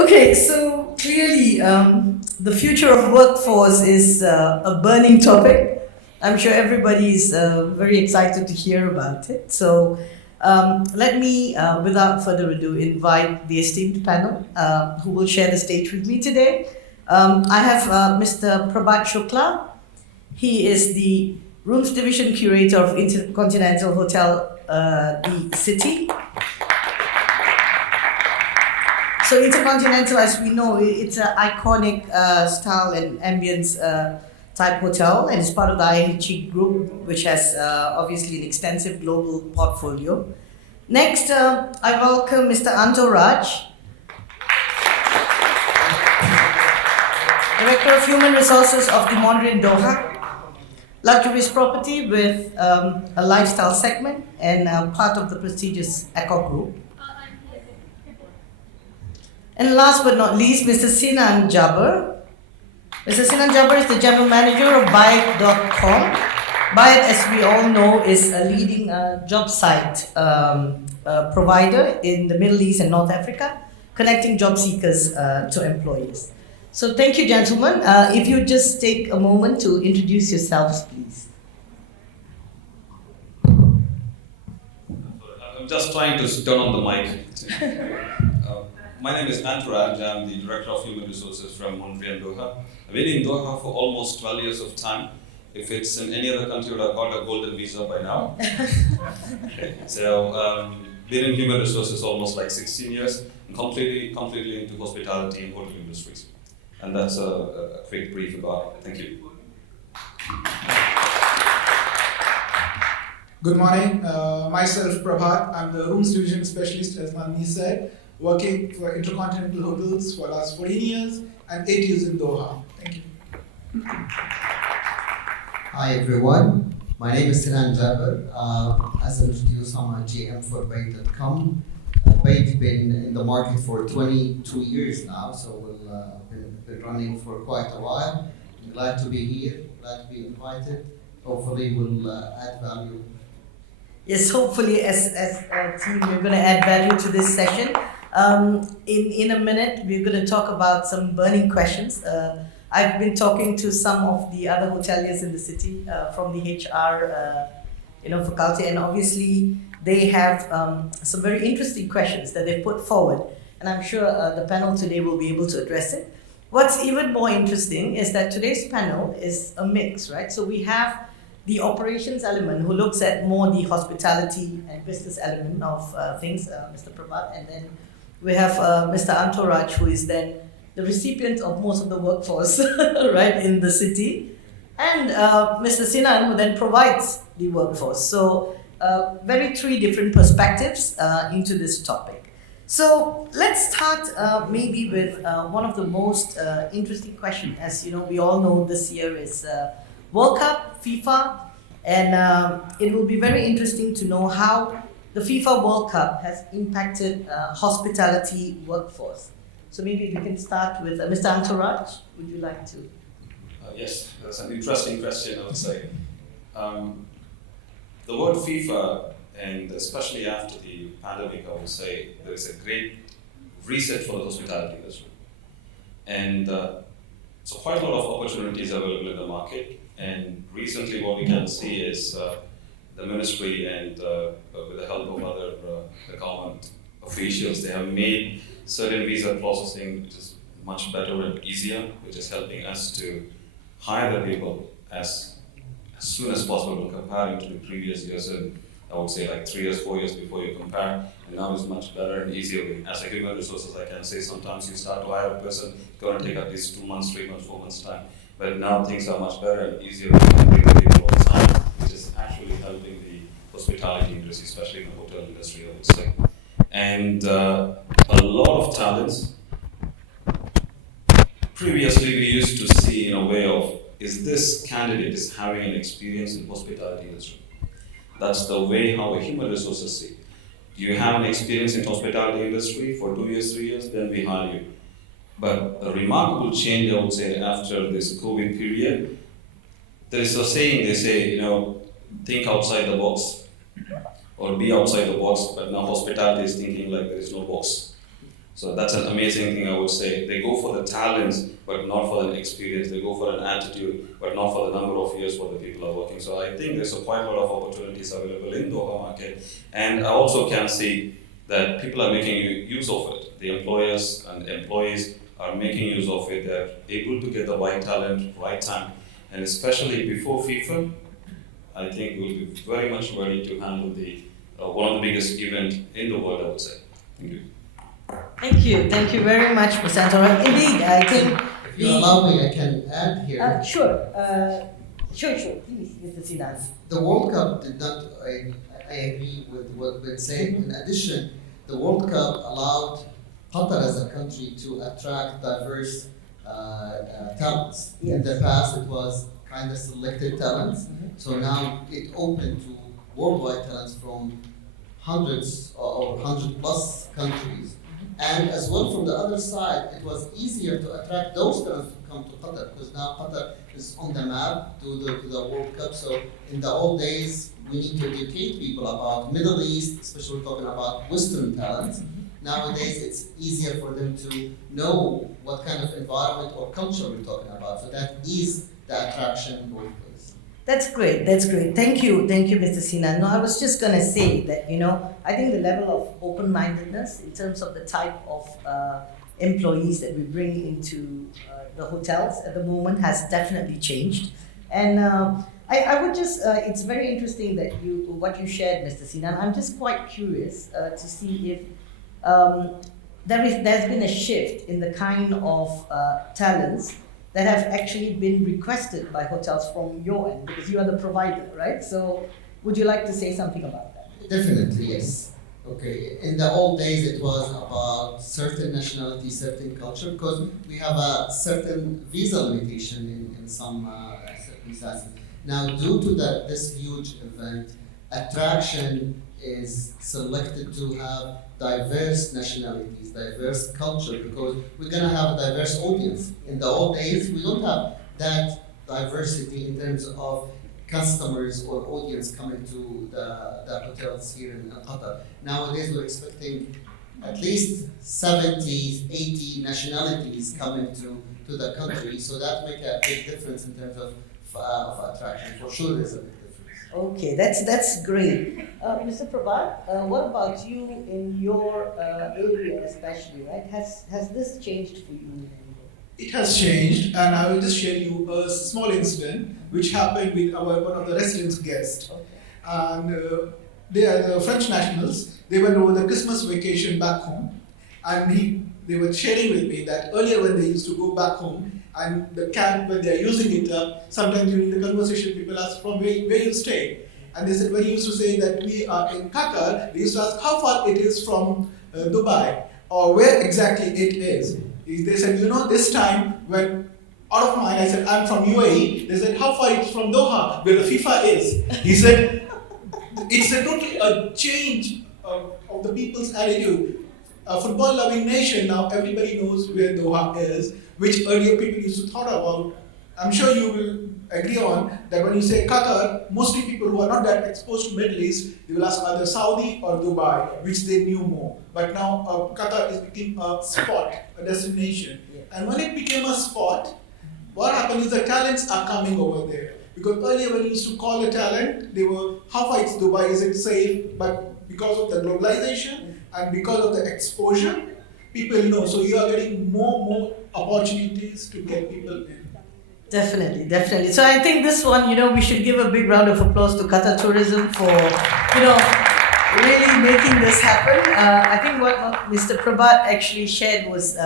Okay, so clearly the future of workforce is a burning topic. I'm sure everybody is very excited to hear about it. So let me, without further ado, invite the esteemed panel who will share the stage with me today. I have Mr. Prabhat Shukla. He is the Rooms Division Curator of InterContinental Hotel, the City. So InterContinental, as we know, it's an iconic style and ambience type hotel, and it's part of the IHG group, which has obviously an extensive global portfolio. Next, I welcome Mr. Anto, Director of Human Resources of the Mondrian Doha, luxurious property with a lifestyle segment and part of the prestigious Echo Group. And last but not least, Mr. Sinan. Mr. Sinan is the General Manager of Byte.com. Byte, as we all know, is a leading job site provider in the Middle East and North Africa, connecting job seekers to employers. So thank you, gentlemen. If you just take a moment to introduce yourselves, please. I'm just trying to turn on the mic. My name is Anto. I'm the Director of Human Resources from Mondrian, Doha. I've been in Doha for almost 12 years of time. If it's in any other country, I would have got a golden visa by now. So, been in human resources almost like 16 years, and completely into hospitality and hotel industries. And that's a quick brief about it. Thank you. Good morning. Myself, Prabhat. I'm the Rooms Division Specialist, as Nanthini said, working for InterContinental Hotels for the last 14 years and 8 years in Doha. Thank you. Hi everyone, my name is Sinan. As introduced, I'm a GM for Byte.com. Byte's been in the market for 22 years now, so we've been running for quite a while. I'm glad to be here, glad to be invited. Hopefully we'll add value. Yes, hopefully as a team we're going to add value to this session. In a minute, we're going to talk about some burning questions. I've been talking to some of the other hoteliers in the city from the HR faculty, and obviously they have some very interesting questions that they've put forward, and I'm sure the panel today will be able to address it. What's even more interesting is that today's panel is a mix, right? So we have the operations element who looks at more the hospitality and business element of things, Mr. Prabhat, and then we have Mr. Anto, who is then the recipient of most of the workforce, right, in the city, and Mr. Sinan, who then provides the workforce. So very three different perspectives into this topic. So let's start maybe with one of the most interesting questions. As you know, we all know this year is World Cup, FIFA, and it will be very interesting to know how the FIFA World Cup has impacted hospitality workforce. So maybe we can start with Mr. Anto. Would you like to? Yes, that's an interesting question, I would say. The word FIFA, and especially after the pandemic, I would say there is a great reset for the hospitality industry. And so quite a lot of opportunities available in the market. And recently what we can see is the ministry and with the help of other government officials, they have made certain visa processing which is much better and easier, which is helping us to hire the people as soon as possible comparing to the previous years. And I would say like 3 years, 4 years before you compare, and now it's much better and easier. As a human resources, I can say sometimes you start to hire a person, it's going to take at least 2 months, 3 months, 4 months time. But now things are much better and easier to bring the people all the time, which is actually helping the hospitality industry, especially in the hotel industry, I would say. And a lot of talents. Previously, we used to see in a way of, is this candidate is having an experience in hospitality industry? That's the way how a human resources see. Do you have an experience in hospitality industry for 2 years, 3 years? Then we hire you. But a remarkable change, I would say, after this COVID period, there is a saying, they say, think outside the box or be outside the box, but now hospitality is thinking like there is no box. So that's an amazing thing, I would say. They go for the talents, but not for an experience. They go for an attitude, but not for the number of years what the people are working. So I think there's quite a lot of opportunities available in Doha market. And I also can see that people are making use of it. The employers and employees are making use of it. They're able to get the right talent, right time. And especially before FIFA, I think we'll be very much ready to handle the one of the biggest events in the world, I would say. Thank you. Thank you very much, Mr. Anto. Indeed, I think. If you allow me, I can add here. Sure, please, Mr. Sinan. The World Cup did not, I agree with what Ben said. In addition, the World Cup allowed Qatar as a country to attract diverse talents. Yes. In the past, it was kind of selected talents. So now it opened to worldwide talents from hundreds or 100+ countries. And as well, from the other side, it was easier to attract those talents to come to Qatar, because now Qatar is on the map to the World Cup. So in the old days, we need to educate people about Middle East, especially talking about Western talents. Nowadays, it's easier for them to know what kind of environment or culture we're talking about. So that is the attraction both ways. That's great. Thank you, Mr. Sinan. No, I was just going to say that, I think the level of open-mindedness in terms of the type of employees that we bring into the hotels at the moment has definitely changed. And I would just, it's very interesting that what you shared, Mr. Sinan. I'm just quite curious to see if there's been a shift in the kind of talents that have actually been requested by hotels from your end, because you are the provider, right? So would you like to say something about that? Definitely, yes. Okay, in the old days it was about certain nationality, certain culture, because we have a certain visa limitation in some circumstances. Now, due to this huge event, attraction is selected to have diverse nationalities, diverse culture, because we're going to have a diverse audience. In the old days, we don't have that diversity in terms of customers or audience coming to the hotels here in Qatar. Nowadays, we're expecting at least 70, 80 nationalities coming to the country, so that makes a big difference in terms of attraction. For sure, there's a big difference. Okay, that's great. Mr. Prabhat, what about you in your area especially, right? Has this changed for you? It has changed, and I will just share you a small incident which happened with one of the residents' guests. Okay. And they are the French nationals. They went over the Christmas vacation back home, and they were sharing with me that earlier when they used to go back home, and the camp when they are using it up, sometimes during the conversation people ask from where you stay. And they said when he used to say that we are in Qatar, they used to ask how far it is from Dubai or where exactly it is. They said, this time when out of mind, I said, I'm from UAE. They said, how far it's from Doha, where the FIFA is? He said, it's a total change of the people's attitude. A football-loving nation, now everybody knows where Doha is, which earlier people used to thought about. I'm sure you will agree on that when you say Qatar, mostly people who are not that exposed to Middle East, they will ask either Saudi or Dubai, which they knew more. But now Qatar is became a spot, a destination. Yeah. And when it became a spot, what happened is the talents are coming over there. Because earlier when you used to call a talent, they were, how far is Dubai, is it safe? But because of the globalization and because of the exposure, people know. So you are getting more opportunities to get people in. Definitely. So I think this one, we should give a big round of applause to Qatar Tourism for, really making this happen. I think what Mr. Prabhat actually shared was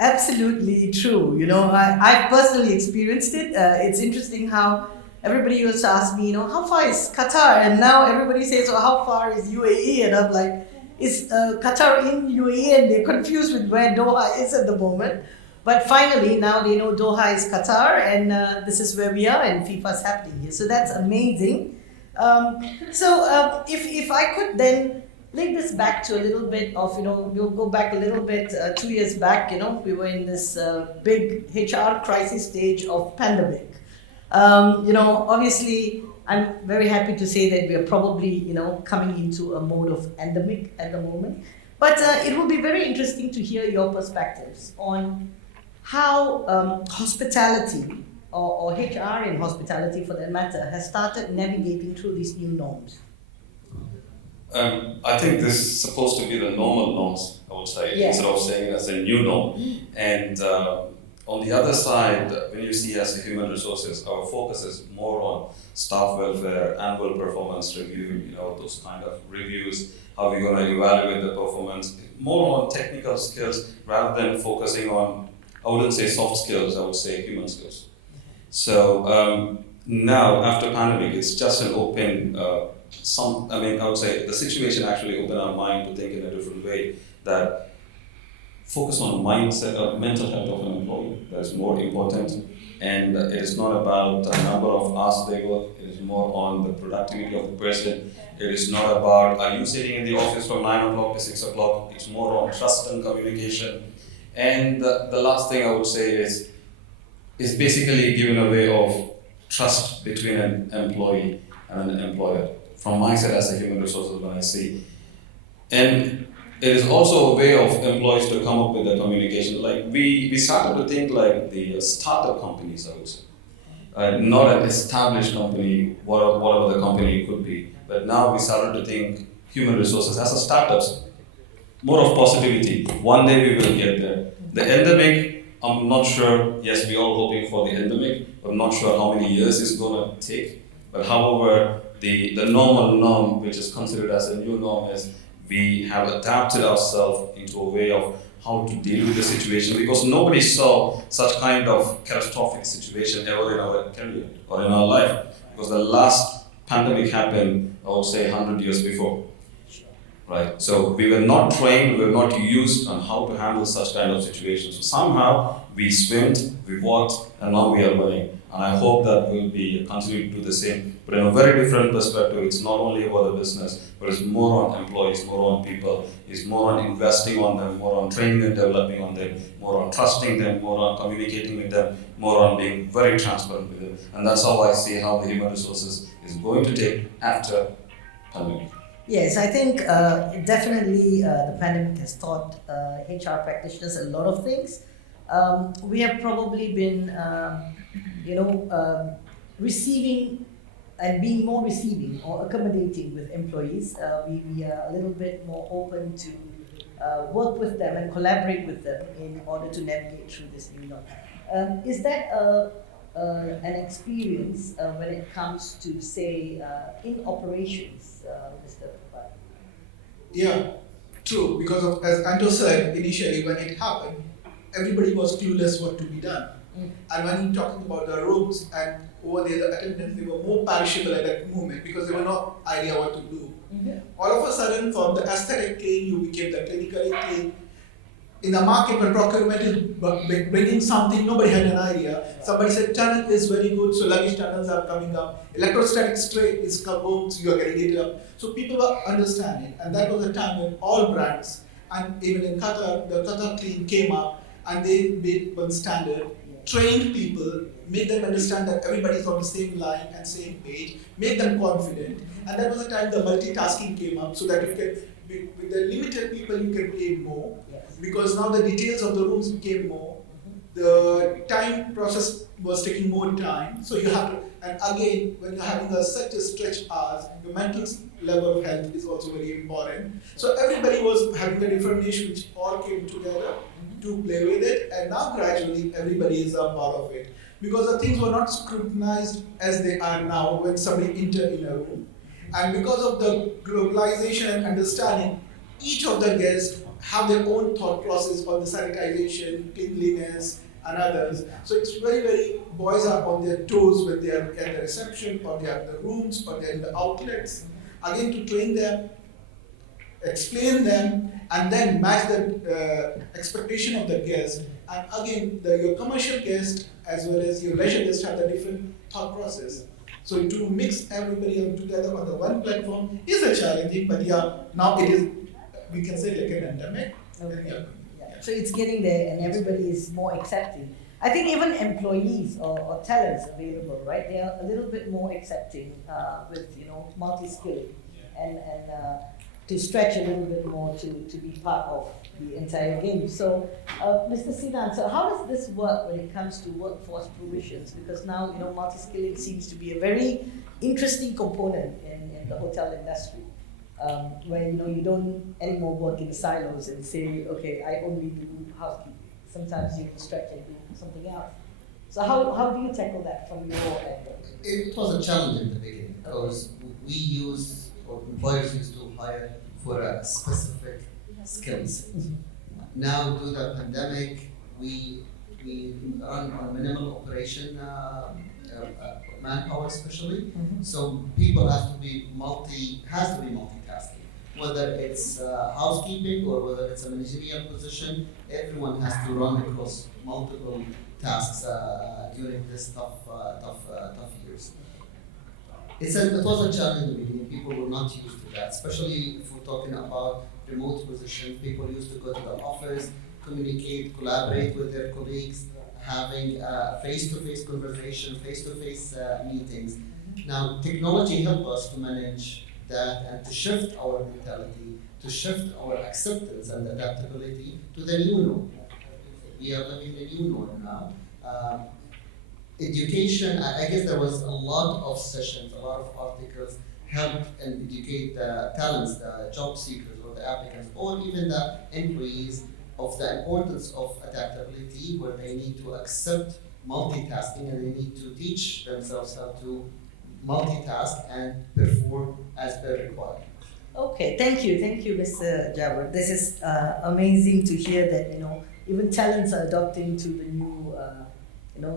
absolutely true. I personally experienced it. It's interesting how everybody used to ask me, how far is Qatar? And now everybody says, how far is UAE? And I'm like, is Qatar in UAE? And they're confused with where Doha is at the moment. But finally, now they know Doha is Qatar, and this is where we are, and FIFA's happening here. So that's amazing. If I could then link this back to a little bit of, we'll go back a little bit, 2 years back, we were in this big HR crisis stage of pandemic. Obviously, I'm very happy to say that we are probably, coming into a mode of endemic at the moment. But it will be very interesting to hear your perspectives on how hospitality or HR in hospitality for that matter has started navigating through these new norms. I think this is supposed to be the normal norms, I would say, Yeah. instead of saying as a new norm. And on the other side, when you see as a human resources, our focus is more on staff welfare, annual performance review, those kind of reviews, how we're going to evaluate the performance, more on technical skills rather than focusing on, I wouldn't say soft skills, I would say human skills. So now, after pandemic, it's just an open, I would say the situation actually opened our mind to think in a different way, that focus on mindset or mental health of an employee. That's more important. And it is not about the number of hours they work, it is more on the productivity of the person. It is not about, are you sitting in the office from 9 o'clock to 6 o'clock? It's more on trust and communication. And the last thing I would say is basically giving a way of trust between an employee and an employer. From my side as a human resources, when I see. And it is also a way of employees to come up with the communication. Like we started to think like the startup companies, I would say. Not an established company, whatever the company could be. But now we started to think human resources as a startups. More of positivity. One day we will get there. The endemic, I'm not sure. Yes, we're all hoping for the endemic, but I'm not sure how many years it's going to take. But however, the normal norm, which is considered as a new norm, is we have adapted ourselves into a way of how to deal with the situation, because nobody saw such kind of catastrophic situation ever in our career or in our life. Because the last pandemic happened, I would say, 100 years before. Right? So we were not trained, we were not used on how to handle such kind of situations. So somehow we swimmed, we walked, and now we are running. And I hope that we'll be continue to do the same. But in a very different perspective, it's not only about the business, but it's more on employees, more on people. It's more on investing on them, more on training and developing on them, more on trusting them, more on communicating with them, more on being very transparent with them. And that's how I see how the human resources is going to take after pandemic. Yes, I think definitely the pandemic has taught HR practitioners a lot of things. We have probably been, receiving and being more receiving or accommodating with employees. We are a little bit more open to work with them and collaborate with them in order to navigate through this new norm. Is that an experience when it comes to, say, in operations, Mr. Prabhat? Yeah, true. Because of, as Anto said initially, when it happened, everybody was clueless what to be done. And when you're talking about the rooms and over there, the attendants, they were more perishable at that moment because they were no idea what to do. All of a sudden, from the aesthetic clean, you became the clinically clean. In the market, when procurement is bringing something, nobody had an idea. Somebody said tunnel is very good, so luggage tunnels are coming up. Electrostatic strain is coming, so you are getting it up. So people were understanding, and that was a time when all brands, and even in Qatar, the Qatar Clean came up, and they made one standard, trained people, made them understand that everybody's on the same line and same page, made them confident, and that was the time the multitasking came up, so that you can, with the limited people, you can pay more. Because now the details of the rooms became more, the time process was taking more time, so you have to, and again, when you're having such a stretched hours, your mental level of health is also very important. So everybody was having a different niche which all came together to play with it, and now gradually everybody is a part of it. Because the things were not scrutinized as they are now when somebody enters in a room. And because of the globalization and understanding, each of the guests have their own thought process on the sanitization, cleanliness, and others. So it's very, very, boys are on their toes when they are at the reception, or they are in the rooms, or they are in the outlets. Again, to train them, explain them, and then match the expectation of the guest. And again, your commercial guest as well as your leisure guest have a different thought process. So to mix everybody together on the one platform is a challenging, but yeah, now it is, we can say, like an endemic. Okay. Yeah. So it's getting there, and everybody is more accepting. I think even employees or talents available, right? They are a little bit more accepting with multi-skilling, and to stretch a little bit more to be part of the entire game. So, Mr. Sinan, so how does this work when it comes to workforce provisions? Because now, multi-skilling seems to be a very interesting component in the hotel industry, where, you don't anymore work in silos and say, okay, I only do housekeeping. Sometimes you stretch and do something else. So how do you tackle that from your end? It was a challenge in the beginning because employers used to hire for a specific skills. Now, due to the pandemic, we run on minimal operation manpower, especially. So people has to be multitasking. Whether it's housekeeping or whether it's a managerial position, everyone has to run across multiple tasks during this tough years. It was a challenge in the beginning. People were not used to that, especially if we're talking about remote positions. People used to go to the office, communicate, collaborate with their colleagues, having face-to-face conversation, face-to-face meetings. Now, technology helped us to manage that and to shift our mentality, to shift our acceptance and adaptability to the new norm. We are living in a new norm now. Education, I guess there was a lot of sessions, a lot of articles helped and educate the talents, the job seekers or the applicants, or even the employees of the importance of adaptability, where they need to accept multitasking and they need to teach themselves how to multitask and perform as per required. Okay, thank you, Mr. Jabbar. This is amazing to hear that even talents are adopting to the new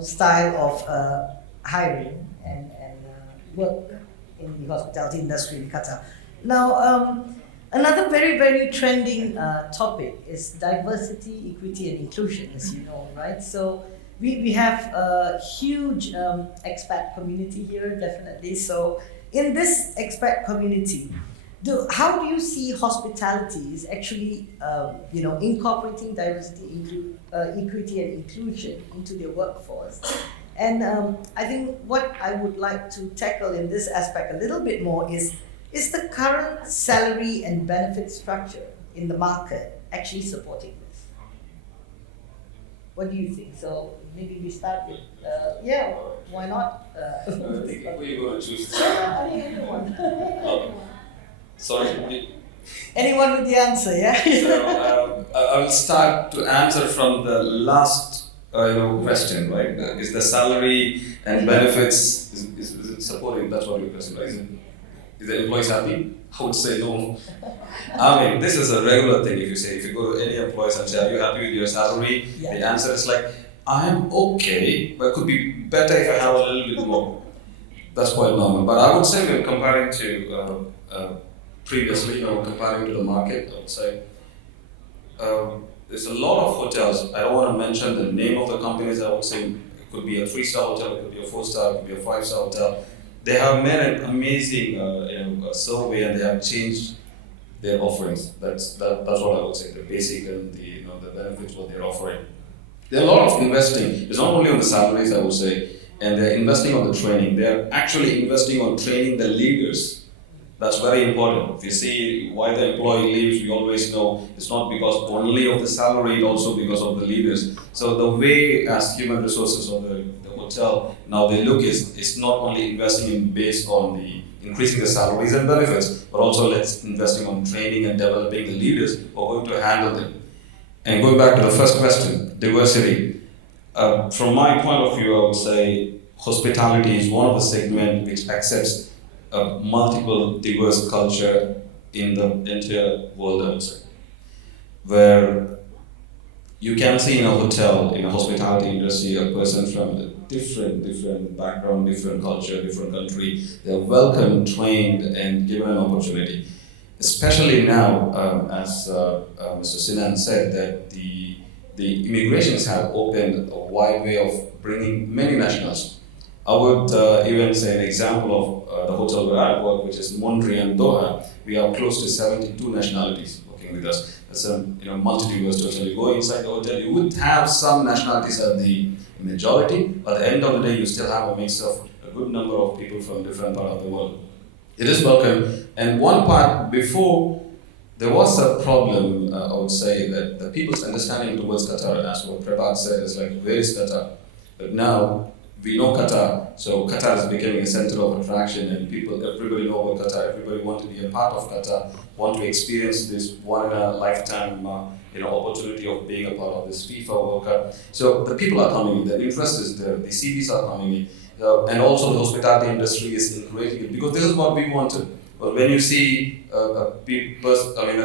style of hiring and work in the hospitality industry in Qatar. Now, another very, very trending topic is diversity, equity, and inclusion, as you know, right? So we have a huge expat community here, definitely. So in this expat community, how do you see hospitality is actually, incorporating diversity, equity, and inclusion into their workforce? And I think what I would like to tackle in this aspect a little bit more is the current salary and benefit structure in the market actually supporting this? What do you think? So maybe we start with, why not? Who are you going to choose? Anyone. Sorry. Anyone with the answer, yeah? So I will start to answer from the last question, right? Is the salary and benefits is it supporting? That's what your question, right? Is the employees happy? I would say no. I mean, this is a regular thing. If you go to any employees and say, are you happy with your salary? Yeah. The answer is like, I'm okay, but it could be better if I have a little bit more. That's quite normal. But I would say we're comparing to previously, comparing to the market, I would say there's a lot of hotels. I don't want to mention the name of the companies. I would say it could be a 3-star hotel, it could be a 4-star, it could be a 5-star hotel. They have made an amazing survey and they have changed their offerings. That's what I would say. The basic and the benefits what they're offering. There are a lot of investing. It's not only on the salaries, I would say, and they're investing on the training. They're actually investing on training the leaders. That's very important. If you see why the employee leaves, we always know it's not because only of the salary, also because of the leaders. So the way as human resources of the hotel now they look is not only investing in based on the increasing the salaries and benefits, but also investing on training and developing the leaders who are going to handle them. And going back to the first question, diversity. From my point of view, I would say hospitality is one of the segments which accepts a multiple diverse culture in the entire world, I would say. Where you can see in a hotel, in a hospitality industry, a person from a different background, different culture, different country. They are welcomed, trained, and given an opportunity. Especially now, as Mr. Sinan said, that the immigrations have opened a wide way of bringing many nationals. I would even say an example of the hotel where I work, which is Mondrian, Doha. We have close to 72 nationalities working with us. It's a multi-diverse hotel. You go inside the hotel, you would have some nationalities at the majority, but at the end of the day, you still have a mix of a good number of people from different parts of the world. It is welcome. And one part, before there was a problem, I would say, that the people's understanding towards Qatar, as what Prabhat said, is like, where is Qatar? But now we know Qatar, so Qatar is becoming a center of attraction, and everybody know about Qatar, everybody want to be a part of Qatar, want to experience this one in a lifetime opportunity of being a part of this FIFA World Cup. So the people are coming in, the interest is there, the CVs are coming in, and also the hospitality industry is encouraging it, because this is what we wanted. But when you see a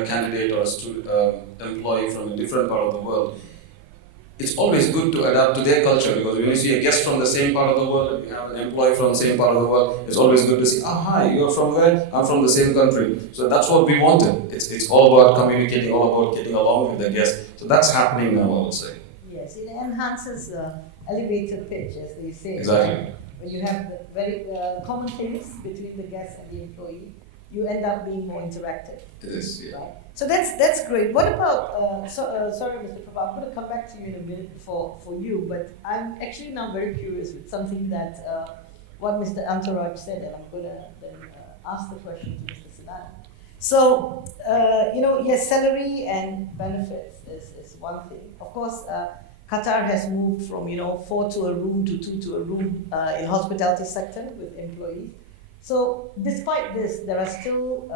candidate or a student, employee from a different part of the world, it's always good to adapt to their culture, because when you see a guest from the same part of the world and you have an employee from the same part of the world, it's always good to see, hi, you're from where? I'm from the same country. So that's what we wanted. It's all about communicating, all about getting along with the guest. So that's happening now, I would say. Yes, it enhances elevator pitch, as they say. Exactly. Right? When you have the very common things between the guest and the employee, you end up being more interactive. It is, yeah. Right? So that's great. What about, sorry Mr. Prabhat, I'm going to come back to you in a minute for you, but I'm actually now very curious with something that what Mr. Anto said, and I'm going to then ask the question to Mr. Sinan. So, yes, salary and benefits is one thing. Of course, Qatar has moved from 4 to a room to 2 to a room in hospitality sector with employees. So despite this, there are still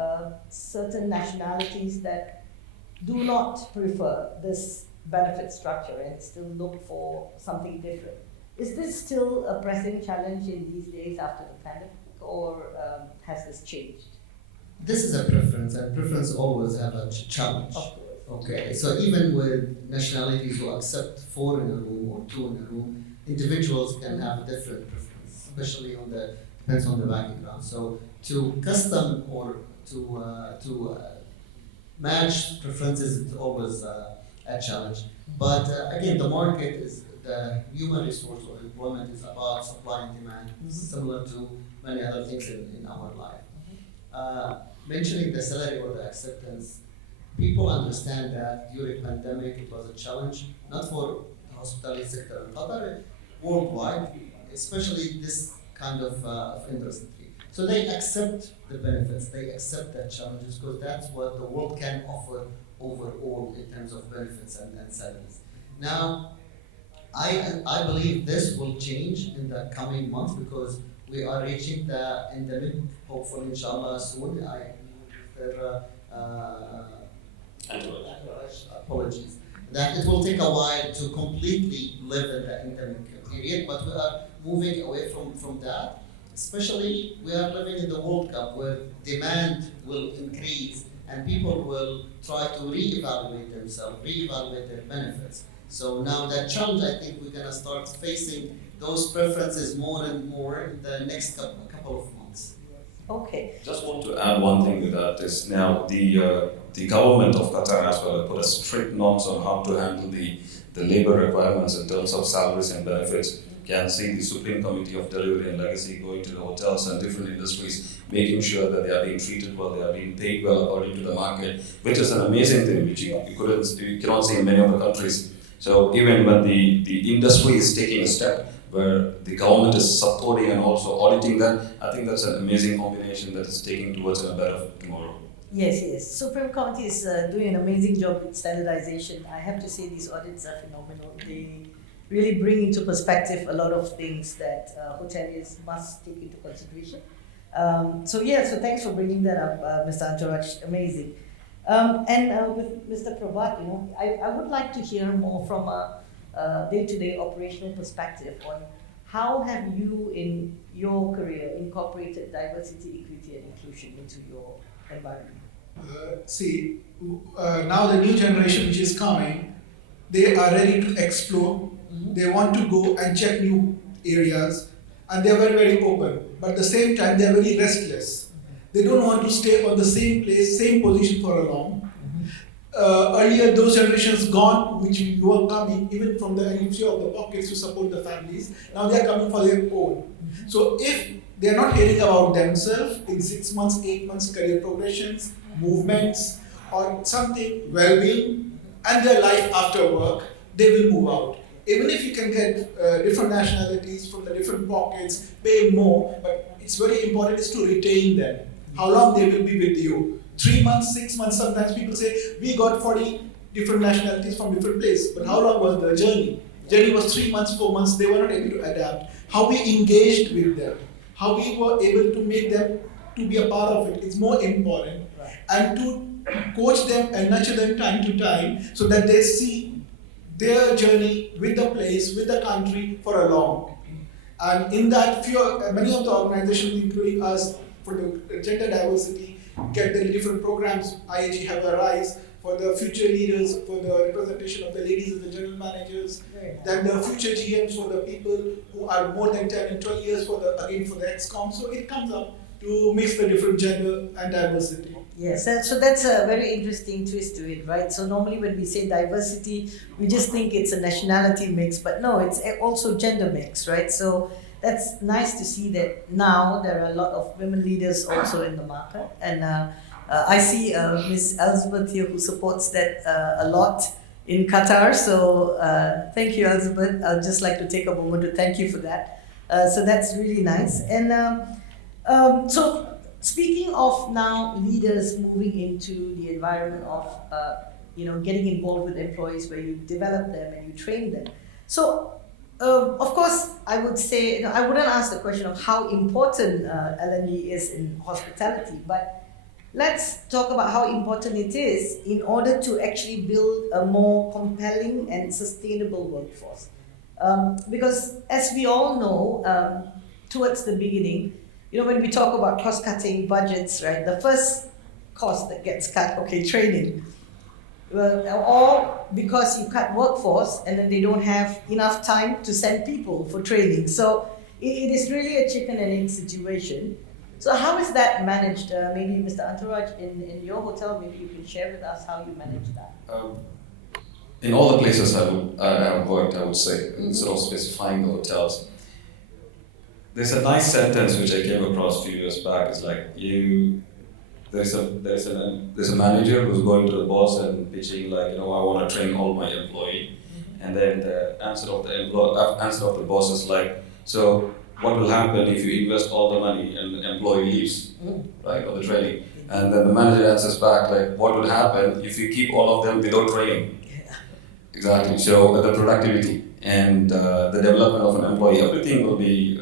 certain nationalities that do not prefer this benefit structure and still look for something different. Is this still a pressing challenge in these days after the pandemic, or has this changed? This is a preference, and preference always have a challenge. Of course. Okay, so even with nationalities who accept 4 in a room or 2 in a room, individuals can have a different preference, especially depends on the background. So to custom or to match preferences is always a challenge. But again, the human resource or employment is about supply and demand, similar to many other things in our life. Mentioning the salary or the acceptance, people understand that during pandemic it was a challenge, not for the hospitality sector in Qatar, worldwide, especially this kind of industry. So they accept the benefits, they accept the challenges, because that's what the world can offer overall in terms of benefits and salaries. Now, I believe this will change in the coming months, because we are reaching the endemic, hopefully inshallah soon. Apologies. That it will take a while to completely live in the endemic period, but we are moving away from that. Especially, we are living in the World Cup where demand will increase and people will try to reevaluate themselves, reevaluate their benefits. So now that challenge, I think we're gonna start facing those preferences more and more in the next couple of months. Okay. Just want to add one thing to that is now the government of Qatar as well put a strict norms on how to handle the labor requirements in terms of salaries and benefits. You can see the Supreme Committee of Delivery and Legacy going to the hotels and different industries, making sure that they are being treated well, they are being paid well according to the market, which is an amazing thing which you cannot see in many other countries. So even when the industry is taking a step where the government is supporting and also auditing that, I think that's an amazing combination that is taking towards a better tomorrow. Yes. Supreme Committee is doing an amazing job with standardization. I have to say these audits are phenomenal. They really bring into perspective a lot of things that hoteliers must take into consideration. So thanks for bringing that up, Mr. Antaraj. Amazing. And with Mr. Prabhat, I would like to hear more from a day-to-day operational perspective on how have you in your career incorporated diversity, equity and inclusion into your environment? Now the new generation which is coming, they are ready to explore. They want to go and check new areas, and they are very, very open. But at the same time, they are very restless. They don't want to stay on the same place, same position for a long. Earlier, those generations gone, which you were coming, even from the initiative of the pockets to support the families. Now they are coming for their own. So if they are not hearing about themselves in 6 months, 8 months career progressions, movements, or something, well-being, and their life after work, they will move out. Even if you can get different nationalities from the different pockets, pay more, but it's very important is to retain them. How long they will be with you? 3 months, 6 months, sometimes people say, we got 40 different nationalities from different places. But how long was the journey? Journey was 3 months, 4 months, they were not able to adapt. How we engaged with them, how we were able to make them to be a part of it is more important. Right. And to coach them and nurture them time to time so that they see their journey with the place, with the country for a long. And in that, many of the organizations, including us, for the gender diversity, get the different programs. IAG have a RISE for the future leaders, for the representation of the ladies as the general managers. Then the future GMs for the people who are more than 10 and 12 years for the ExCom. So it comes up to mix the different gender and diversity. Yes, so that's a very interesting twist to it, right? So normally when we say diversity, we just think it's a nationality mix, but no, it's also gender mix, right? So that's nice to see that now there are a lot of women leaders also in the market. And I see Miss Elizabeth here who supports that a lot in Qatar. So thank you, Elizabeth. I'd just like to take a moment to thank you for that. So that's really nice. And so speaking of now leaders moving into the environment of getting involved with employees where you develop them and you train them. So of course, I would say, I wouldn't ask the question of how important L&D is in hospitality, but let's talk about how important it is in order to actually build a more compelling and sustainable workforce. Because as we all know, towards the beginning, when we talk about cost-cutting budgets, right, the first cost that gets cut, training. Or because you cut workforce and then they don't have enough time to send people for training. So it is really a chicken and egg situation. So how is that managed? Maybe Mr. Antaraj, in your hotel, maybe you can share with us how you manage that. In all the places I have worked, I would say, instead of specifying the hotels, there's a nice sentence which I came across a few years back. It's like there's a manager who's going to the boss and pitching I want to train all my employee, and then the answer of the boss is like, so what will happen if you invest all the money and the employee leaves, right, or the training? And then the manager answers back like, what will happen if you keep all of them without training? Exactly. So the productivity and the development of an employee, everything will be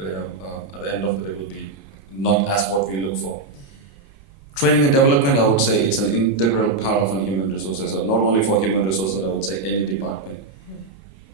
at the end of the day will be not as what we look for. Training and development, I would say, is an integral part of human resources, not only for human resources, I would say any department.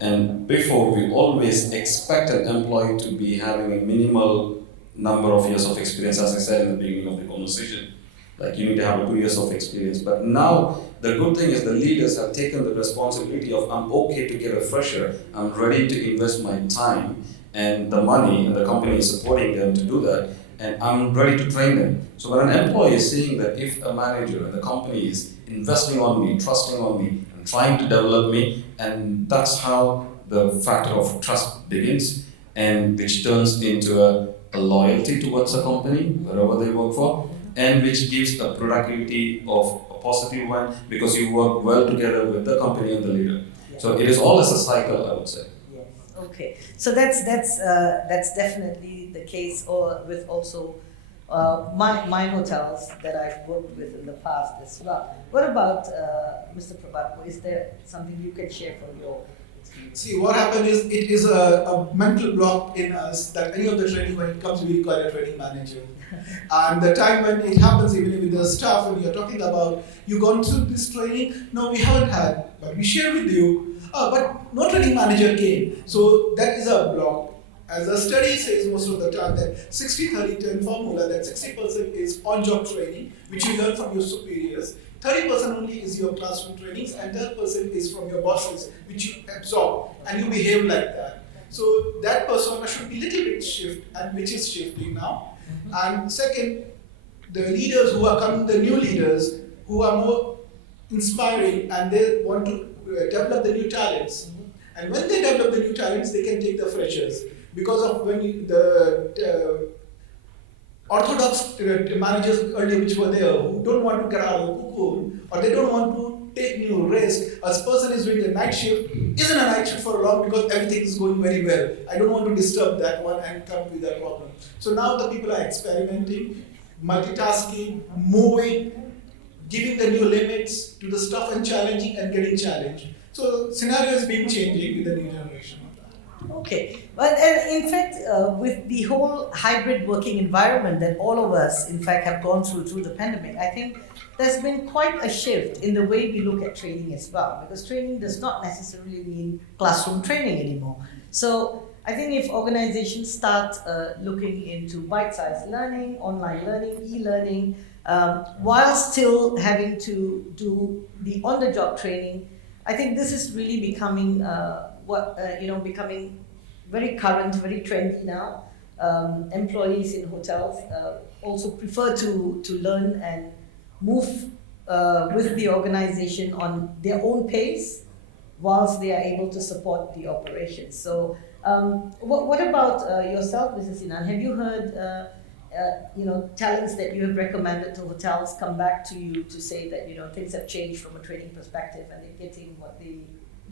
And before, we always expect an employee to be having a minimal number of years of experience, as I said in the beginning of the conversation. Like you need to have 2 years of experience. But now, the good thing is the leaders have taken the responsibility of, I'm okay to get a fresher, I'm ready to invest my time and the money, and the company is supporting them to do that, and I'm ready to train them. So when an employee is seeing that if a manager and the company is investing on me, trusting on me, and trying to develop me, and that's how the factor of trust begins, and which turns into a loyalty towards a company, wherever they work for, and which gives a productivity of a positive one, because you work well together with the company and the leader. So it is all as a cycle, I would say. Okay, so that's definitely the case, or with also my hotels that I've worked with in the past as well. What about Mr. Prabhat? Is there something you can share from your experience? See, what happened is it is a mental block in us that any of the training, when it comes, we require a training manager. And the time when it happens, even with the staff, when you're talking about, you gone through this training? No, we haven't had, but we share with you. But no training manager came. So that is a block. As the study says most of the time that 60-30-10 formula, that 60% is on-job training, which you learn from your superiors. 30% only is your classroom trainings, and 10% is from your bosses, which you absorb, and you behave like that. So that persona should be a little bit shift, and which is shifting now. And second, the leaders who are coming, the new leaders who are more inspiring, and they want to develop the new talents. And when they develop the new talents, they can take the freshers. Because of the orthodox managers earlier which were there, who don't want to get out of the cocoon, or they don't want to take new risk. A person is doing a night shift, isn't a night shift for long because everything is going very well. I don't want to disturb that one and come with that problem. So now the people are experimenting, multitasking, moving, giving the new limits to the stuff and challenging and getting challenged. So scenario has been changing with the new generation. Okay, but and in fact, with the whole hybrid working environment that all of us, in fact, have gone through the pandemic, I think there's been quite a shift in the way we look at training as well, because training does not necessarily mean classroom training anymore. So I think if organizations start looking into bite-sized learning, online learning, e-learning, while still having to do the on-the-job training, I think this is really becoming becoming very current, very trendy now. Employees in hotels also prefer to learn and move with the organization on their own pace, whilst they are able to support the operations. So, what about yourself, Mrs. Sinan? Have you heard, talents that you have recommended to hotels come back to you to say that things have changed from a training perspective and they're getting what they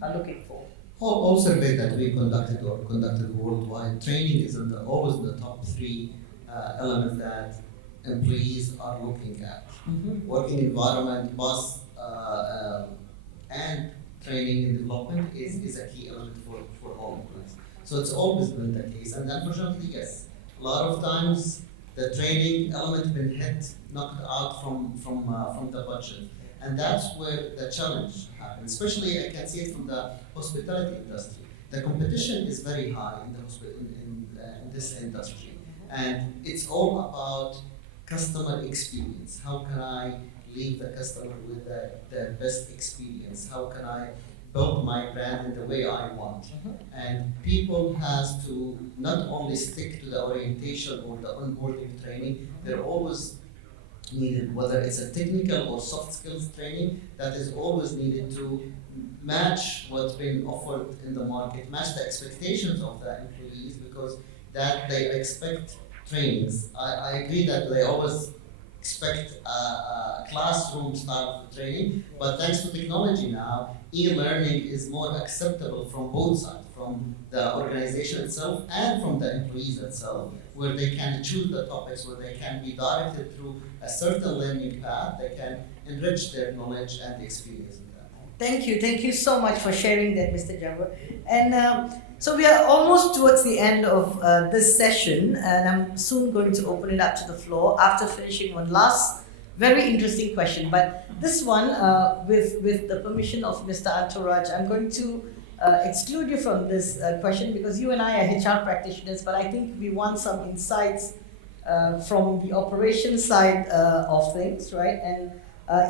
are looking for? All surveys that we conducted worldwide, training is always the top three elements that employees are looking at. Mm-hmm. Working environment, boss, and training and development is a key element for all employees. So it's always been the case, and unfortunately, yes, a lot of times the training element been knocked out from the budget, and that's where the challenge happens. Especially, I can see it from the hospitality industry. The competition is very high in this industry, and it's all about customer experience. How can I leave the customer with the best experience? How can I build my brand in the way I want? And people has to not only stick to the orientation or the onboarding training, they're always needed, whether it's a technical or soft skills training, that is always needed to match what's been offered in the market, match the expectations of the employees, because that they expect trainings. I agree that they always expect a classroom style of training, but thanks to technology now, e-learning is more acceptable from both sides, from the organization itself and from the employees itself, where they can choose the topics, where they can be directed through a certain learning path, they can enrich their knowledge and experience in that. Thank you so much for sharing that, Mr. Jabbar. And so we are almost towards the end of this session, and I'm soon going to open it up to the floor after finishing one last very interesting question. But this one, with the permission of Mr. Anto, I'm going to exclude you from this question, because you and I are HR practitioners, but I think we want some insights from the operations side of things, right? And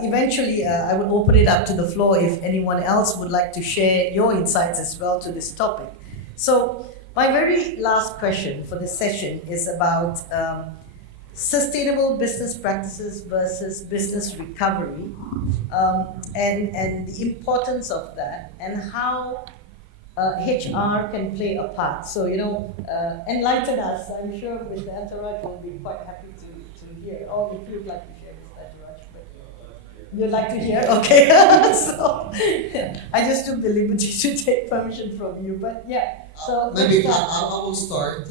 eventually, I will open it up to the floor if anyone else would like to share your insights as well to this topic. So my very last question for this session is about sustainable business practices versus business recovery, and the importance of that, and how HR can play a part. So, enlighten us. I'm sure Mr. Antaraj will be quite happy to hear. Or if you'd like to share, Mr. Antaraj, but you'd like to hear? Okay. So, I just took the liberty to take permission from you, but yeah. So maybe I will start.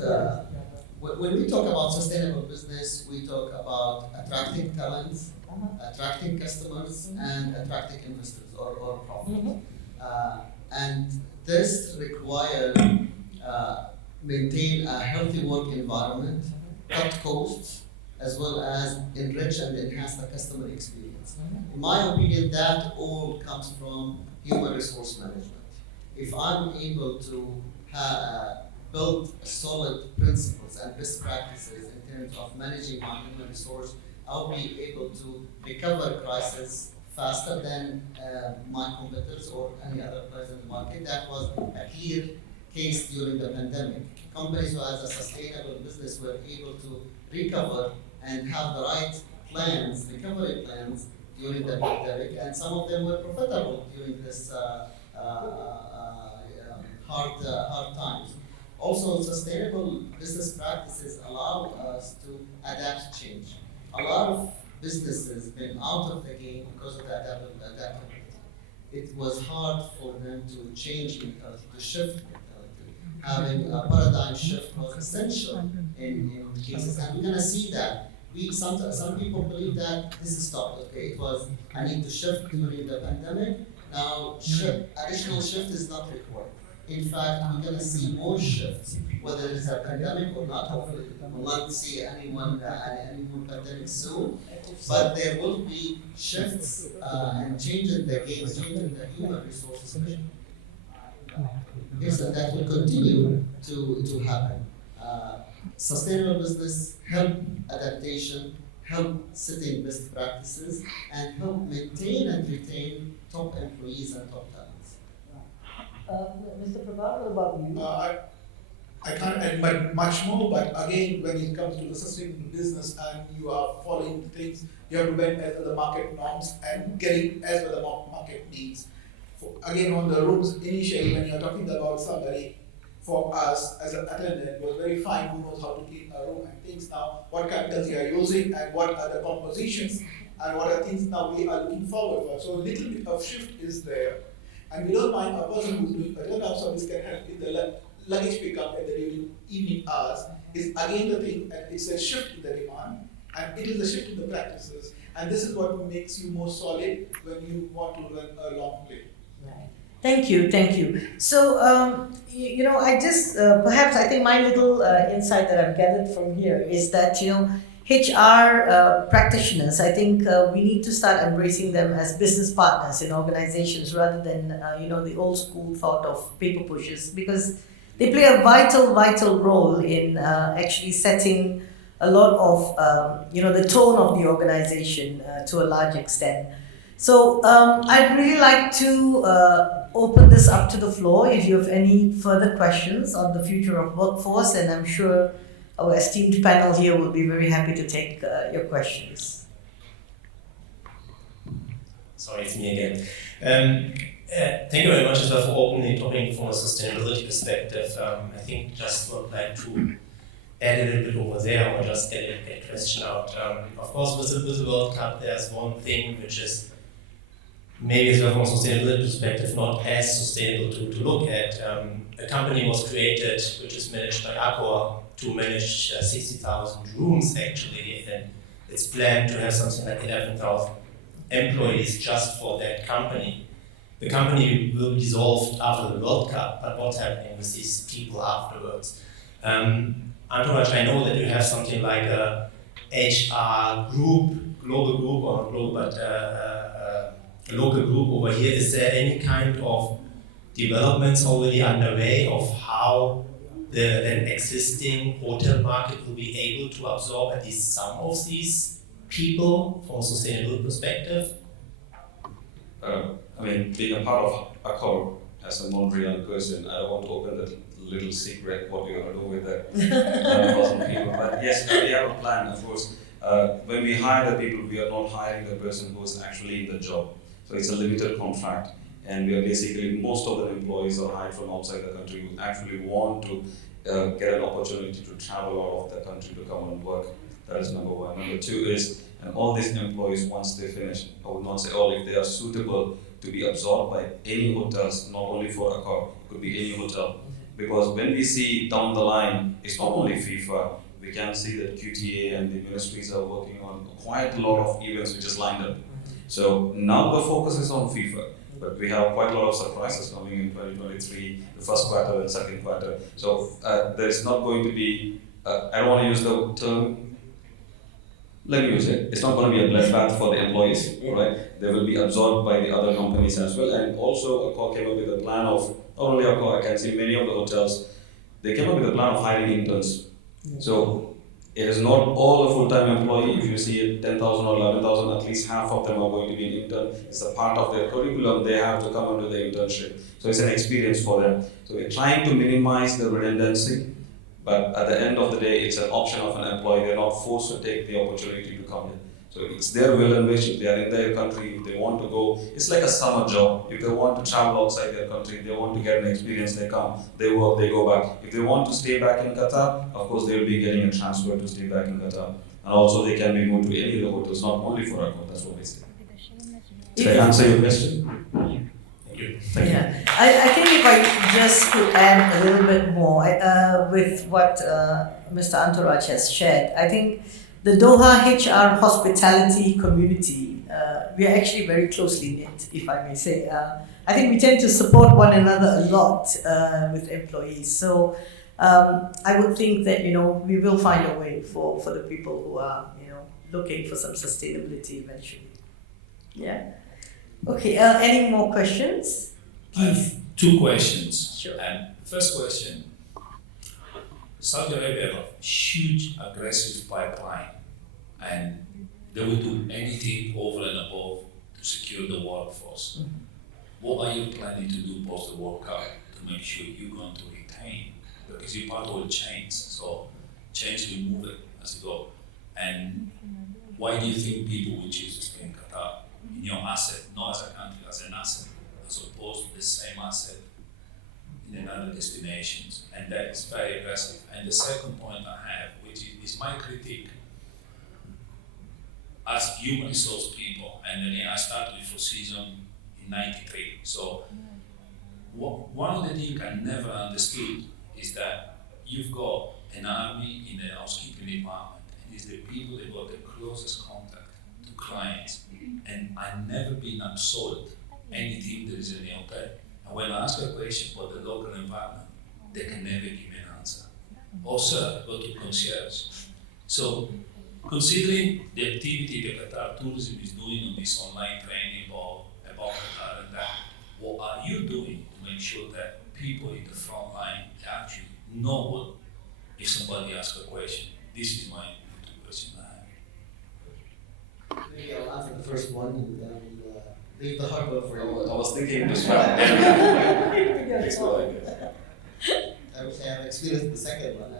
When we talk about sustainable business, we talk about attracting talents, attracting customers, and attracting investors or profit. And this requires maintain a healthy work environment, cut costs, as well as enrich and enhance the customer experience. In my opinion, that all comes from human resource management. If I'm able to build solid principles and best practices in terms of managing my human resource, I'll be able to recover crisis faster than my competitors or any other players in the market. That was a clear case during the pandemic. Companies who has a sustainable business were able to recover and have the right plans, recovery plans during the pandemic, and some of them were profitable during this hard times. Also, sustainable business practices allow us to adapt to change. A lot of businesses been out of the game because of the adaptability. It was hard for them to change mentality, to shift mentality. Having a paradigm shift was essential in cases, and we're going to see that some people believe that this is stopped. Okay, it was I need to shift during the pandemic. Now additional shift is not required. In fact, we're going to see more shifts, whether it's a pandemic or not. Hopefully, we'll not see any more pandemic soon. But there will be shifts and changing the game, changing the human resources. Yes, and that will continue to happen. Sustainable business help adaptation, help setting best practices, and help maintain and retain top employees and top talents. Mr. Prabhat, what about you? I can't add much more, but again, when it comes to the sustainable business and you are following things, you have to bend as per the market norms and getting as per the market needs. Again, on the rooms initially, when you're talking about somebody, for us as an attendant, was very fine who knows how to clean a room and things now, what chemicals you are using and what are the compositions and what are things now we are looking forward for. So a little bit of shift is there. And we don't mind a person who's doing a turn-up service can help in the luggage pickup in the during evening hours is again the thing, and it's a shift in the demand, and it is a shift in the practices, and this is what makes you more solid when you want to run a long play. Right. Thank you. So, I just, perhaps I think my little insight that I've gathered from here is that, HR practitioners, I think we need to start embracing them as business partners in organizations rather than, the old school thought of paper pushers, because they play a vital role in actually setting a lot of, the tone of the organization to a large extent. So I'd really like to open this up to the floor if you have any further questions on the future of workforce, and I'm sure our esteemed panel here will be very happy to take your questions. Sorry, it's me again. Thank you very much as well for opening the topic from a sustainability perspective. I think just would like to add a little bit over there or just get a question out. Of course, with the World Cup, there's one thing which is maybe as well from a sustainability perspective not as sustainable to look at. A company was created which is managed by Accor to manage 60,000 rooms actually, and it's planned to have something like 11,000 employees just for that company. The company will be dissolved after the World Cup, but what's happening with these people afterwards? Anto, I know that you have something like a HR group, global group or global, but a local group over here. Is there any kind of developments already underway of how the then existing hotel market will be able to absorb at least some of these people from a sustainable perspective? Being a part of Accor as a Mondrian person, I don't want to open that little secret what we're going to do with that 1,000 people. But yes, we have a plan, of course. When we hire the people, we are not hiring the person who is actually in the job. So it's a limited contract. And we are basically, most of the employees are hired from outside the country who actually want to get an opportunity to travel out of the country to come and work. That is number one. Number two is, and all these employees, once they finish, I would not say all, if they are suitable to be absorbed by any hotels, not only for Accor, it could be any hotel. Because when we see down the line, it's not only FIFA, we can see that QTA and the ministries are working on quite a lot of events which is lined up. So now the focus is on FIFA. But we have quite a lot of surprises coming in 2023, the first quarter and second quarter. So there is not going to be, I don't want to use the term, let me use it. It's not going to be a bloodbath for the employees, right? They will be absorbed by the other companies as well. And also Accor came up with a plan of, not only Accor, I can see many of the hotels, they came up with a plan of hiring interns. So it is not all a full-time employee. If you see 10,000 or 11,000, at least half of them are going to be an intern. It's a part of their curriculum. They have to come under the internship. So it's an experience for them. So we're trying to minimize the redundancy, but at the end of the day, it's an option of an employee. They're not forced to take the opportunity to come in. So it's their will and wish. If they are in their country, if they want to go, it's like a summer job. If they want to travel outside their country, they want to get an experience, they come, they work, they go back. If they want to stay back in Qatar, of course they will be getting a transfer to stay back in Qatar. And also they can be moved to any of the hotels, not only for Accor, that's what we say. Did I answer your question? Thank you. I think if I just could add a little bit more with what Mr. Antoraj has shared, I think the Doha HR hospitality community, we are actually very closely knit, if I may say. I think we tend to support one another a lot with employees. So I would think that, we will find a way for the people who are, looking for some sustainability eventually. Yeah. Okay, any more questions? I have two questions. Sure. First question, Saudi Arabia have a huge aggressive pipeline and they will do anything over and above to secure the workforce. Mhm. What are you planning to do post the World Cup to make sure you're going to retain? Because you're part of the chains, so change will move it as you go. And why do you think people will choose to stay in Qatar in your asset, not as a country, as an asset, as opposed to the same asset in other destinations? And that is very aggressive. And the second point I have, which is my critique as human resource people, and then I started with Four Seasons in '93. So one of the things I never understood is that you've got an army in the housekeeping department, and it's the people that got the closest contact to clients. And I've never been absolved anything that is in the hotel. And when I ask a question about the local environment, they can never give me an answer. Oh, sir, go to concierge. So, considering the activity that Qatar Tourism is doing on this online training about Qatar and that, what are you doing to make sure that people in the front line actually know what, if somebody asks a question? This is my two questions I have. Maybe I'll answer the first one and then leave the hard one for you. I was thinking this one. Please go ahead. I would say I've experienced the second one.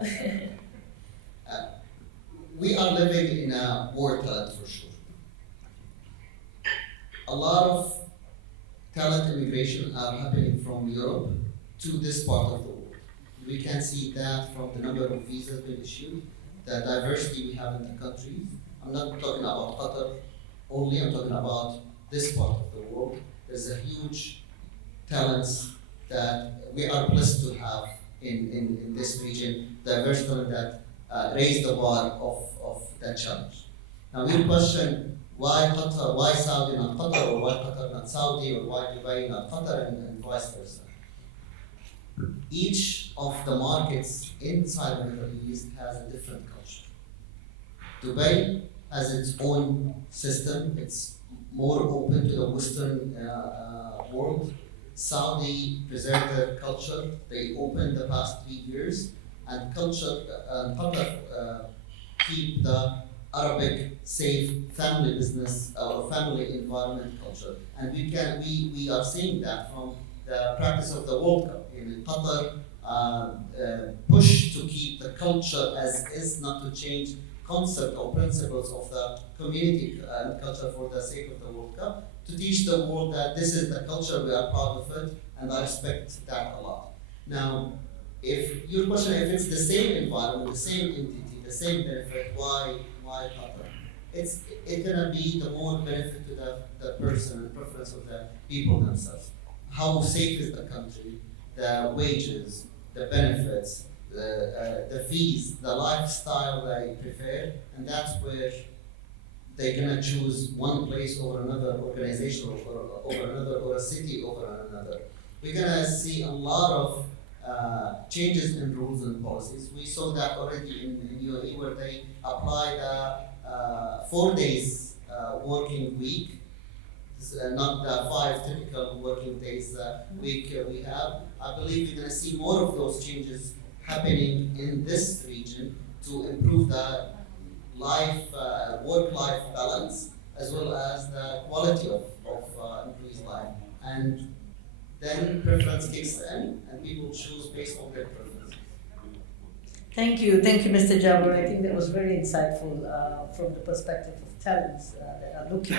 We are living in a war talent for sure. A lot of talent immigration are happening from Europe to this part of the world. We can see that from the number of visas being issued, the diversity we have in the countries. I'm not talking about Qatar only, I'm talking about this part of the world. There's a huge talents that we are blessed to have in this region, diverse talent that raise the bar of that challenge. Now we question why Qatar, why Saudi not Qatar, or why Qatar not Saudi, or why Dubai not Qatar, and vice versa. Each of the markets inside the Middle East has a different culture. Dubai has its own system, it's more open to the Western world. Saudi preserved their culture, they opened the past 3 years, and Qatar keep the Arabic safe family business or family environment culture. And we are seeing that from the practice of the World Cup. In Qatar, push to keep the culture as is, not to change concept or principles of the community and culture for the sake of the World Cup, to teach the world that this is the culture, we are proud of it, and I respect that a lot. Now, if your question, if it's the same environment, the same entity, the same benefit, why Qatar? It's gonna be the more benefit to the person and preference of the people themselves. How safe is the country, the wages, the benefits, the fees, the lifestyle they prefer, and that's where they're gonna choose one place over another, organization over another, or a city over another. We're gonna see a lot of changes in rules and policies. We saw that already in UAE, where they applied a 4 days working week, not the 5 typical working days week we have. I believe we're going to see more of those changes happening in this region to improve the work-life balance, as well as the quality of employees' life. And then preference kicks in, and people choose based on their preferences. Thank you, Mr. Jabbar. I think that was very insightful from the perspective of talents that are looking.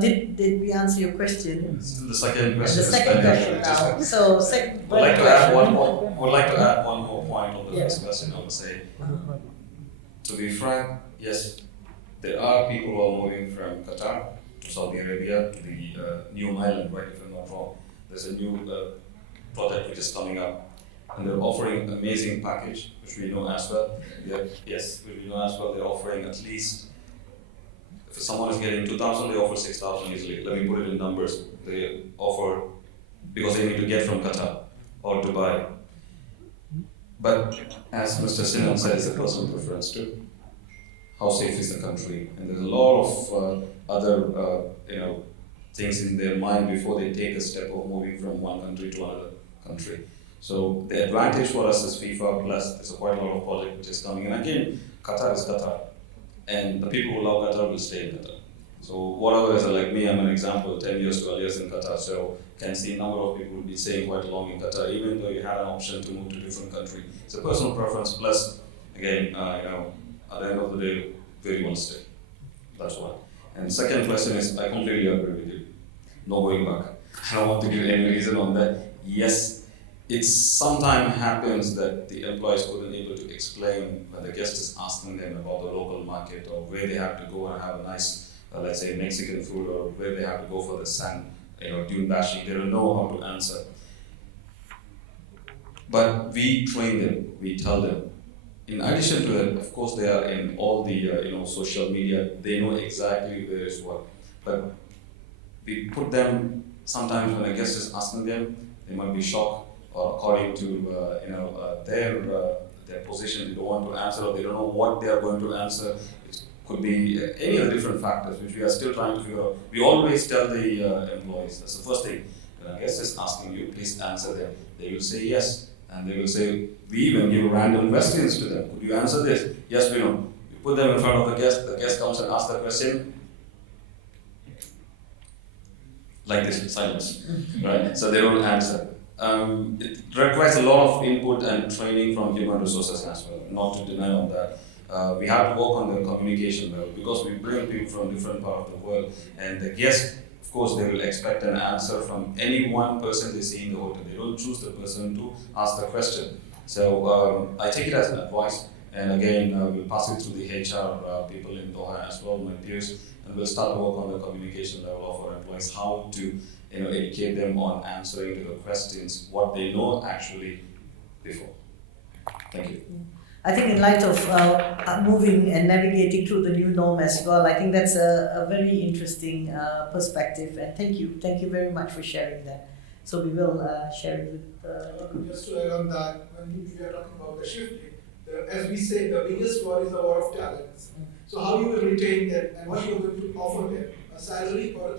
Did we answer your question? The second question. The second question now. So, second. I'd like to add one more point on the first question. I would say, to be frank, yes, there are people who are moving from Qatar to Saudi Arabia to the new island, right? If I'm not wrong, there's a new project which is coming up. and they're offering amazing package, which we know as well. Yes, which we know as well. They're offering at least, if someone is getting 2,000, they offer 6,000 easily. Let me put it in numbers. They offer because they need to get from Qatar or Dubai. But as Mr. Sinan said, it's a personal preference too. How safe is the country? And there's a lot of other things in their mind before they take a step of moving from one country to another country. So the advantage for us is FIFA, plus there's quite a lot of project which is coming. And again, Qatar is Qatar. And the people who love Qatar will stay in Qatar. So whatever is like me, I'm an example, 10 years, 12 years in Qatar. So can see a number of people will be staying quite long in Qatar, even though you had an option to move to a different country. It's a personal preference, plus again, at the end of the day, where you want to stay. That's one. And second question is, I completely agree with you. No going back. I don't want to give any reason on that. Yes, it sometimes happens that the employees couldn't able to explain when the guest is asking them about the local market or where they have to go and have a nice, let's say, Mexican food, or where they have to go for the sand, dune bashing. They don't know how to answer. But we train them. We tell them. In addition to that, of course, they are in all the social media. They know exactly where is what. But we put them sometimes when a guest is asking them, they might be shocked, or according to their position, they don't want to answer, or they don't know what they are going to answer. It could be any of the different factors which we are still trying to figure out. We always tell the employees, that's the first thing. When a guest is asking you, please answer them. They will say yes. And they will say, we even give random questions to them. Could you answer this? Yes, we know. You put them in front of the guest comes and asks the question. Like this, silence, right? So they don't answer. It requires a lot of input and training from human resources as well, not to deny on that. We have to work on the communication level because we bring people from different parts of the world, and the guests, of course, they will expect an answer from any one person they see in the hotel. They don't choose the person to ask the question. So I take it as an advice, and again, we'll pass it to the HR people in Doha as well, my peers, and we'll start to work on the communication level of our employees, how to educate them on answering to the questions, what they know actually before. Thank you. I think in light of moving and navigating through the new norm as well, I think that's a very interesting perspective, and thank you very much for sharing that. So we will share it with Just to add on that, when we are talking about the shifting, as we say, the biggest war is the war of talents. So how you will retain them and what you are going to offer them, a salary or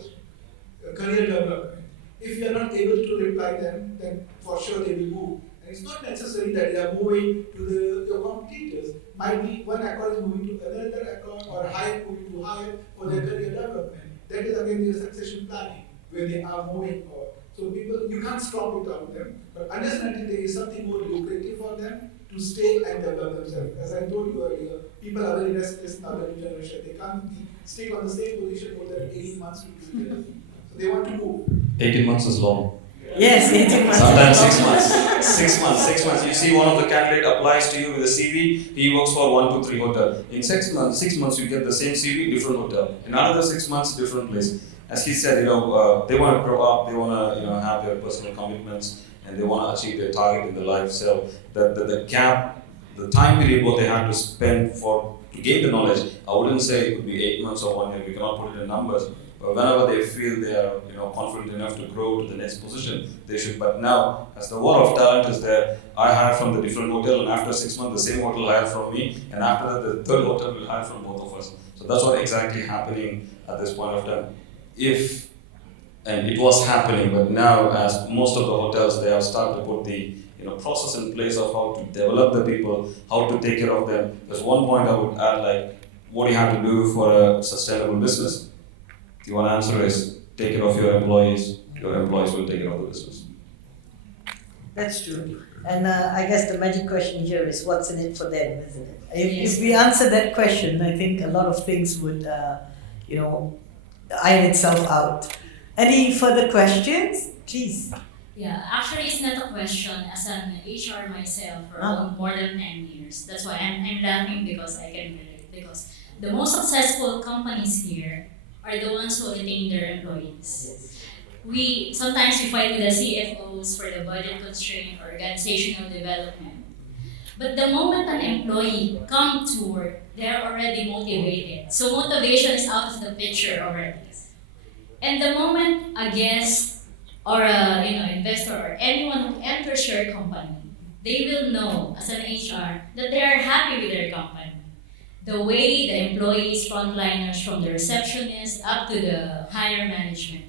a career development. If you are not able to reply them, then for sure they will move. And it's not necessary that they are moving to your competitors. Might be one account is moving to another account, or hire moving to hire for their career development. That is again their succession planning, where they are moving or. So people, you can't stop it out them, but unless and until there is something more lucrative for them to stay and develop themselves. As I told you earlier, people are very restless now, the new generation. They can't stick on the same position more than 18 months to 2 years. So they want to move. 18 months is long. Yes, 18 months. Sometimes 6 months. 6 months. 6 months. You see one of the candidate applies to you with a CV, he works for 1, 2, 3 hotel. In 6 months you get the same CV, different hotel. In another 6 months, different place. As he said, they want to grow up, they want to have their personal commitments, and they want to achieve their target in their life. So the gap, the time period what they have to spend to gain the knowledge, I wouldn't say it could be 8 months or 1 year. We cannot put it in numbers. But whenever they feel they are confident enough to grow to the next position, they should. But now, as the war of talent is there, I hire from the different hotel, and after 6 months, the same hotel hire from me, and after that, the third hotel will hire from both of us. So that's what exactly happening at this point of time. And it was happening, but now as most of the hotels, they have started to put the process in place of how to develop the people, how to take care of them. There's one point I would add, like, what do you have to do for a sustainable business? The one answer is take care of your employees will take care of the business. That's true. And I guess the magic question here is what's in it for them, isn't it? If we answer that question, I think a lot of things would, iron itself out. Any further questions? Please. Yeah, actually it's not a question. As an HR myself for more than 10 years. That's why I'm laughing because I can relate. Because the most successful companies here are the ones who retain their employees. sometimes we fight with the CFOs for the budget constraint or organizational development. But the moment an employee comes to work, they're already motivated. So motivation is out of the picture already. And the moment a guest or a investor or anyone who enters your company, they will know as an HR that they are happy with their company. The way the employees, frontliners, from the receptionist up to the higher management,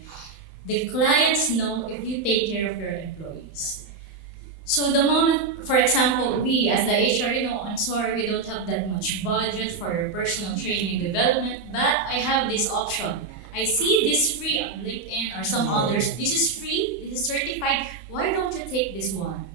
the clients know if you take care of your employees. So the moment, for example, we as the HR, I'm sorry we don't have that much budget for personal training and development, but I have this option. I see this free on LinkedIn or some others. This is free, this is certified. Why don't you take this one?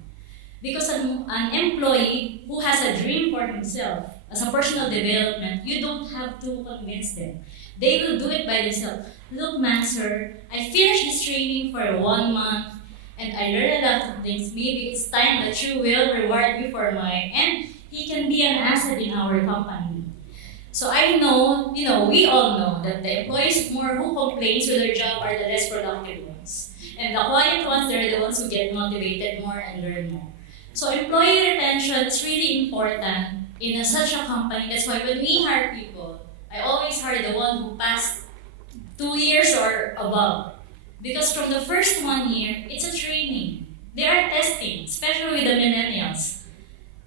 Because an employee who has a dream for himself as a personal development, you don't have to convince them. They will do it by themselves. Look, man, sir, I finished this training for 1 month and I learned a lot of things. Maybe it's time that you will reward me for and he can be an asset in our company. So I know, we all know that the employees who complains with their job are the less productive ones. And the quiet ones, they're the ones who get motivated more and learn more. So employee retention is really important in such a company. That's why when we hire people, I always hire the one who passed 2 years or above. Because from the first 1 year, it's a training. They are testing, especially with the millennials.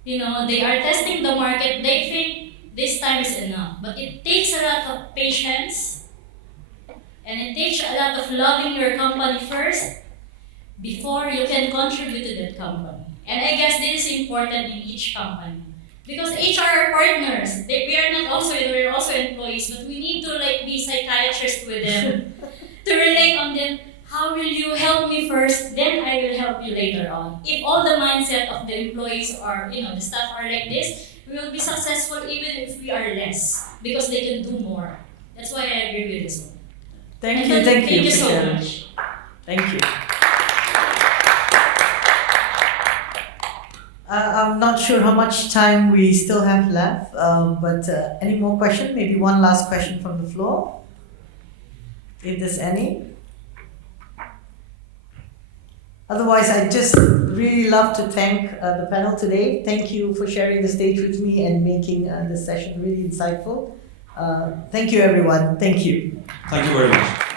They are testing the market. They think this time is enough. But it takes a lot of patience and it takes a lot of loving your company first before you can contribute to that company. And I guess this is important in each company. Because HR are partners. We're also employees, but we need to be psychiatrists with them to relate on them. How will you help me first? Then I will help you later on. If all the mindset of the employees are, the staff are like this, we will be successful even if we are less, because they can do more. That's why I agree with this one. Thank you so sharing. much. Thank you. I'm not sure how much time we still have left, but any more questions? Maybe one last question from the floor, if there's any. Otherwise, I just really love to thank the panel today. Thank you for sharing the stage with me and making this session really insightful. Thank you, everyone. Thank you. Thank you very much.